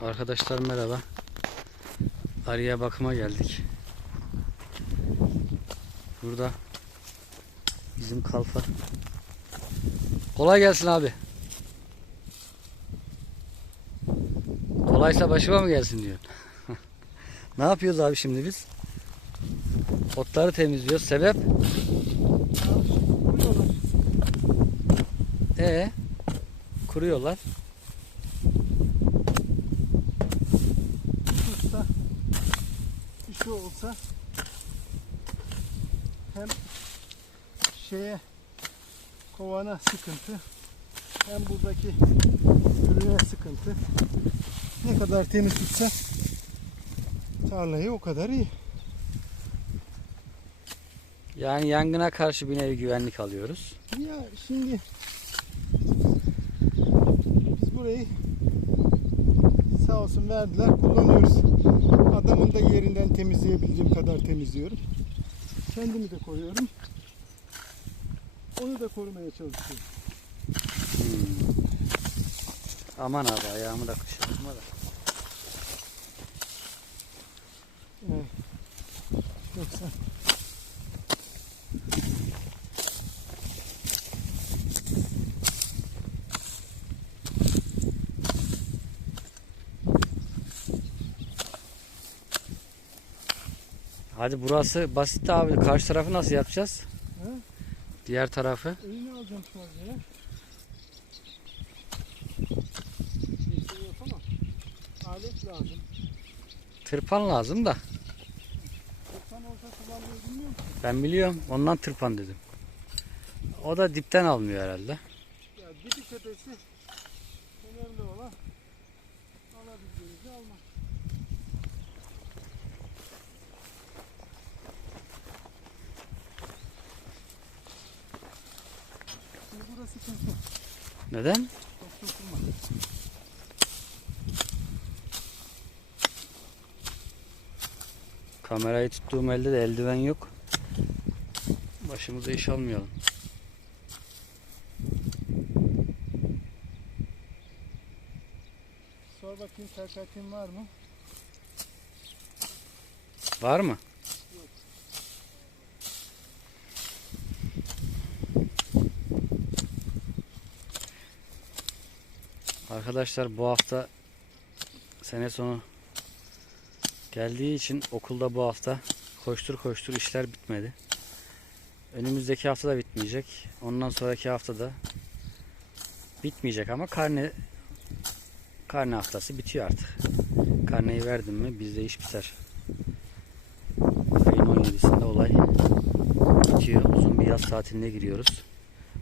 Arkadaşlar merhaba. Arıya bakıma geldik. Burada bizim kalfa. Kolay gelsin abi. Kolaysa başıma mı gelsin diyor. ne yapıyoruz abi şimdi biz? Otları temizliyoruz. Sebep? Ee, kuruyorlar. Tutsa bir şey olsa hem şeye kovana sıkıntı hem buradaki ürüne sıkıntı. Ne kadar temiz tutsa tarlayı o kadar iyi. Yani yangına karşı bir nevi güvenlik alıyoruz. Ya şimdi biz burayı sağ olsun verdiler kullanıyoruz. Adamın da yerinden temizleyebildiğim kadar temizliyorum. Kendimi de koruyorum. Onu da korumaya çalışıyorum. Hmm. Aman abi ayağımı da kışırtma da. Evet. Yoksa Hadi burası basit abi. Karşı tarafı nasıl yapacağız? Ha? Diğer tarafı. elini alacağım şu anda ya. Şey yapamam. Alet lazım. Tırpan lazım da. Sen olsa kullanmayı bilmiyor musun? Ben biliyorum. Ondan tırpan dedim. O da dipten almıyor herhalde. Ya dibi tepesi önemli olan alabildiğinizi almak. Neden? Çok. Kamerayı tuttuğum elde de eldiven yok. Başımıza iş almayalım. Sor bakayım serkatin var mı? Var mı? Arkadaşlar bu hafta sene sonu geldiği için okulda bu hafta koştur koştur işler bitmedi. Önümüzdeki hafta da bitmeyecek. Ondan sonraki hafta da bitmeyecek ama karne karne haftası bitiyor artık. Karneyi verdim mi bizde iş biter. Ayın 17'sinde olay bitiyor. Uzun bir yaz tatiline giriyoruz.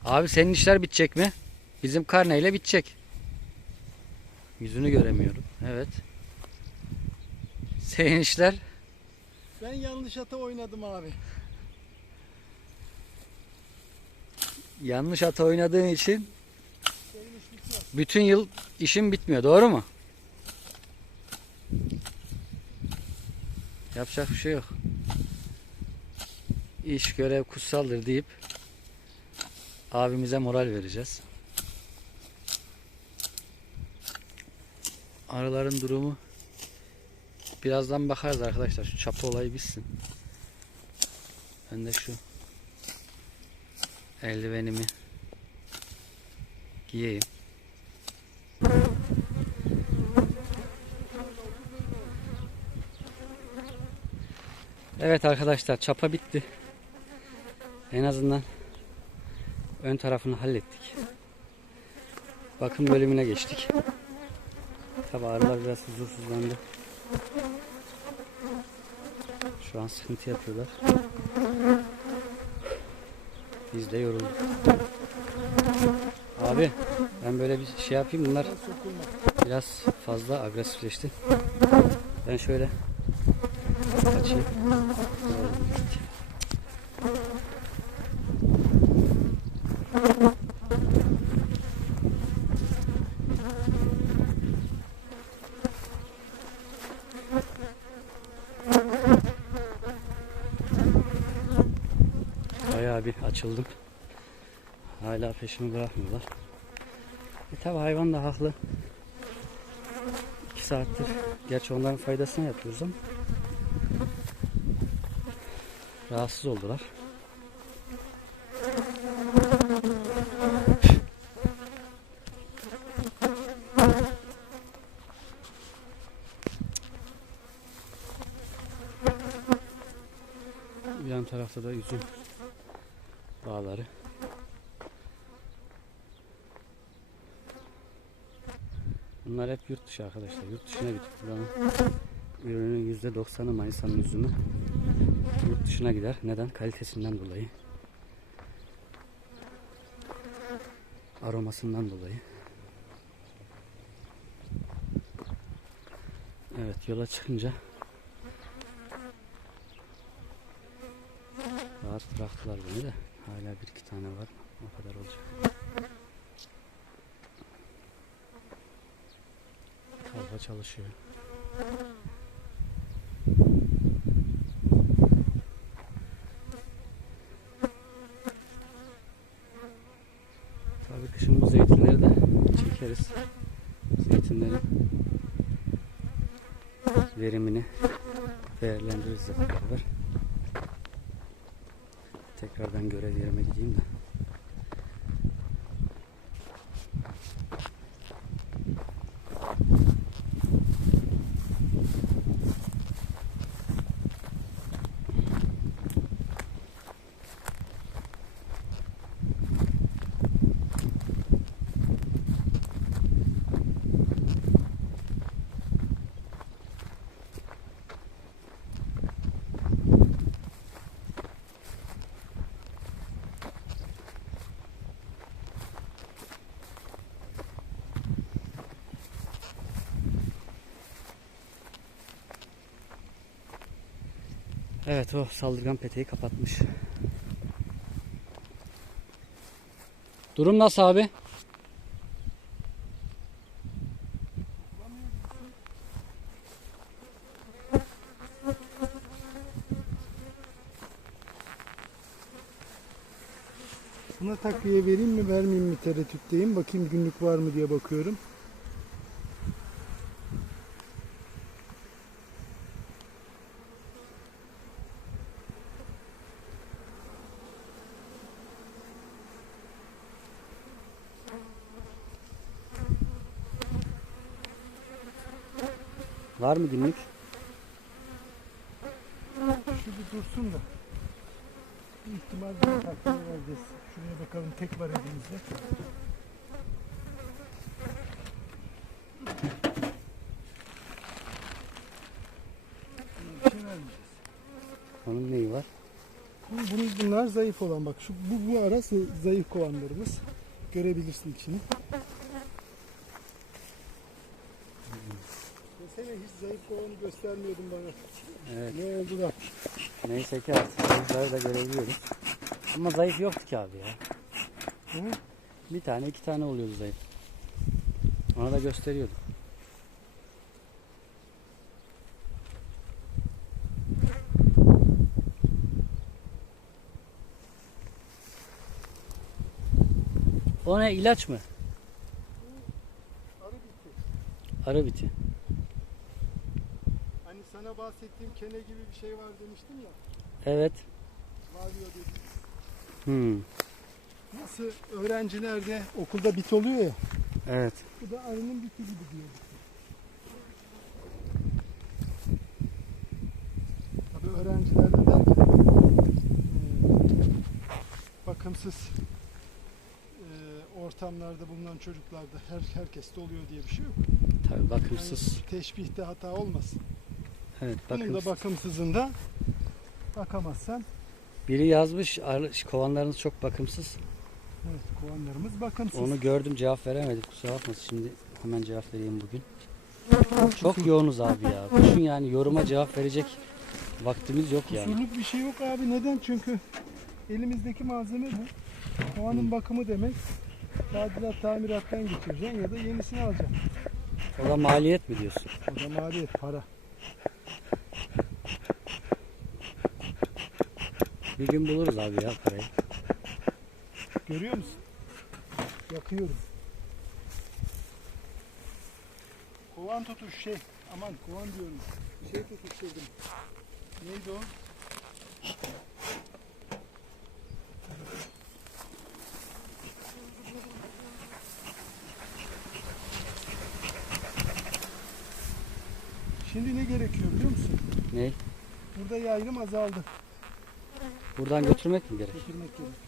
Abi senin işler bitecek mi? Bizim karneyle bitecek. Yüzünü göremiyorum. Evet. Senin işler Ben yanlış ata oynadım abi. yanlış ata oynadığın için bütün yıl işin bitmiyor. Doğru mu? Yapacak bir şey yok. İş görev kutsaldır deyip abimize moral vereceğiz. Arıların durumu birazdan bakarız arkadaşlar. Şu çapı olayı bitsin. Ben de şu eldivenimi giyeyim. Evet arkadaşlar çapa bitti. En azından ön tarafını hallettik. Bakım bölümüne geçtik. Tabi arılar biraz huzursuzlandı. Şu an sıkıntı yapıyorlar. Biz de yorulduk. Abi ben böyle bir şey yapayım bunlar biraz fazla agresifleşti. Ben şöyle kaçayım. Bayağı bir açıldım. Hala peşimi bırakmıyorlar. E tabi hayvan da haklı. İki saattir. Gerçi onların faydasına yapıyoruz ama. Rahatsız oldular. Yan tarafta da üzüm bağları. Bunlar hep yurt dışı arkadaşlar. Yurt dışına gidiyor. Buranın ürünün %90'ı Manisa'nın üzümü yurt dışına gider. Neden? Kalitesinden dolayı. Aromasından dolayı. Evet yola çıkınca rahat bıraktılar beni de. Hala bir iki tane var. O kadar olacak. Kalfa çalışıyor. Tabii kışın bu zeytinleri de çekeriz. Zeytinlerin verimini değerlendiririz hep. Tekrardan görev yerime gideyim de. Evet o saldırgan peteği kapatmış. Durum nasıl abi? Buna takviye vereyim mi vermeyeyim mi tereddütteyim. Bakayım günlük var mı diye bakıyorum. Var mı günlük? Şu bir dursun da. Bir ihtimal bir takviye vereceğiz. Şuraya bakalım tek var elimizde. Bir şey vermeyeceğiz. Onun neyi var? Bu- Bunun, bunlar zayıf olan bak şu bu, bu ara zayıf kovanlarımız. Görebilirsin içini. Hiç zayıf kovanı göstermiyordun bana. Evet. Ne oldu da? Neyse ki artık zayıfları da görebiliyoruz. Ama zayıf yoktu ki abi ya. Hı? Bir tane iki tane oluyordu zayıf. Ona da gösteriyordum. O ne ilaç mı? Arı bitti. Arı biti. Hani sana bahsettiğim kene gibi bir şey var demiştim ya. Evet. Varıyor dedim. Hmm. Nasıl öğrencilerde okulda bit oluyor ya. Evet. Bu da arının biti gibi diyor. Tabii öğrencilerde derken eee, bakımsız eee, ortamlarda bulunan çocuklarda her herkeste oluyor diye bir şey yok. Tabii Yani bakımsız. teşbihte hata olmasın. Evet Bunun da bakımsız. bakımsızında bakamazsan Biri yazmış arı, kovanlarınız çok bakımsız. evet, kovanlarımız bakımsız. Onu gördüm cevap veremedik kusura bakmasın. Şimdi hemen cevap vereyim bugün. Çok yoğunuz abi ya. Düşün yani yoruma cevap verecek vaktimiz yok yani. Kusurluk bir şey yok abi. Neden? Çünkü elimizdeki malzeme bu. Kovanın bakımı demek. Tadilat tamirattan getireceksin ya da yenisini alacaksın. O da maliyet mi diyorsun? O da maliyet, para. Bir gün buluruz abi ya parayı. Görüyor musun? Yakıyorum. Kovan tutuş şey. Aman kovan diyorum. Şey tutuşturdum. Neydi o? Şimdi ne gerekiyor biliyor musun? Ne? Burada yaylım azaldı. Buradan götürmek mi gerek? Getirmek gerekiyor.